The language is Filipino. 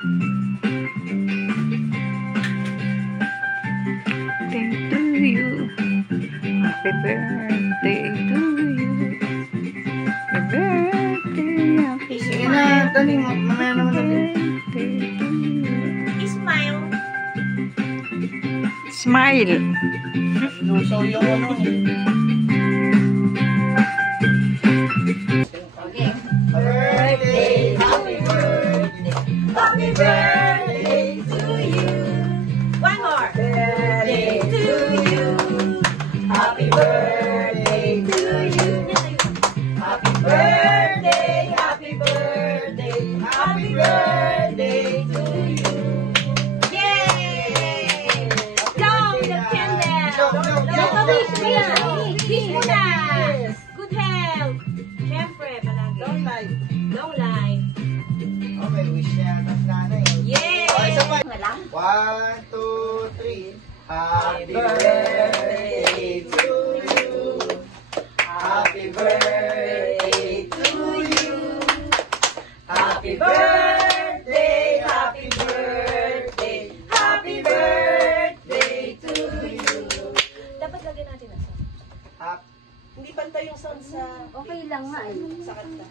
to you. Happy birthday to you. Happy birthday, happy Sige na, dali mo. Mamaya naman natin. birthday to you. Smile. Smile. So, yung ano eh. Okay. Birthday, happy birthday, happy birthday to you. One more. Birthday to you. Happy birthday to you. Happy birthday, happy birthday, happy birthday to you. Yay! Blow the candle. Wish Wish muna. Good health. Siyempre, palagi. Don't lie. Long life. Okay, wish niya ang nanay. Yay! Okay, isa pa. Wala. 1, 2, 3. Happy birthday to you. Happy birthday to you. Happy birthday, happy birthday, happy birthday to you. Dapat lagyan natin na sound. Happy Hindi pantay yung sound sa... Okay lang nga eh. Sa kanta.